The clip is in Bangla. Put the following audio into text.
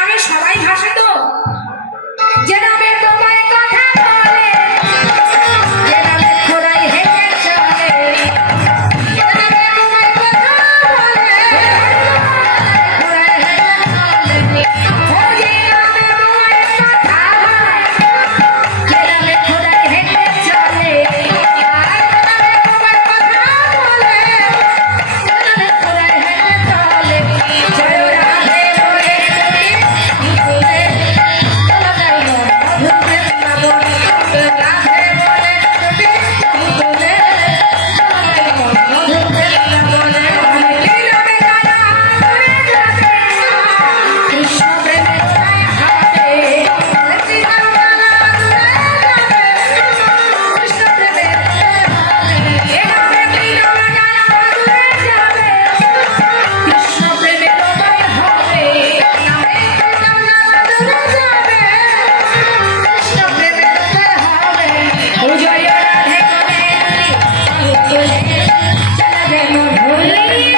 গ্রামে সবাই ভাসে তো যে নামে তোমায় কথা বলে যে নামে খোড়াই হেঁটে চলে যে নামে তোমায় কথা বলে খোড়াই হেঁটে চলে ও যে নামে তোমায় কথা বলে যে নামে খোড়াই হেঁটে চলে আর নামে তোমায় কথা বলে যে নামে খোড়াই হেঁটে চলে জয় রাধে বলে তুমি চলে যাই মধুরে পাবো রাধে বলে তুমি চলে যাই মধুরে পাবো লীলাবে গানা করে যাবে কৃষ্ণ প্রেমে গায় হবে সীতার গানা করে যাবে কৃষ্ণ প্রেমে গায় হবে এভাবে লীলাবে গানা করে যাবে কৃষ্ণ প্রেমে গায় হবে নামে কৃষ্ণ গানা করে যাবে কৃষ্ণ প্রেমে গায় হবে ও জয় রাধে বলে চলে যাবে মধুরে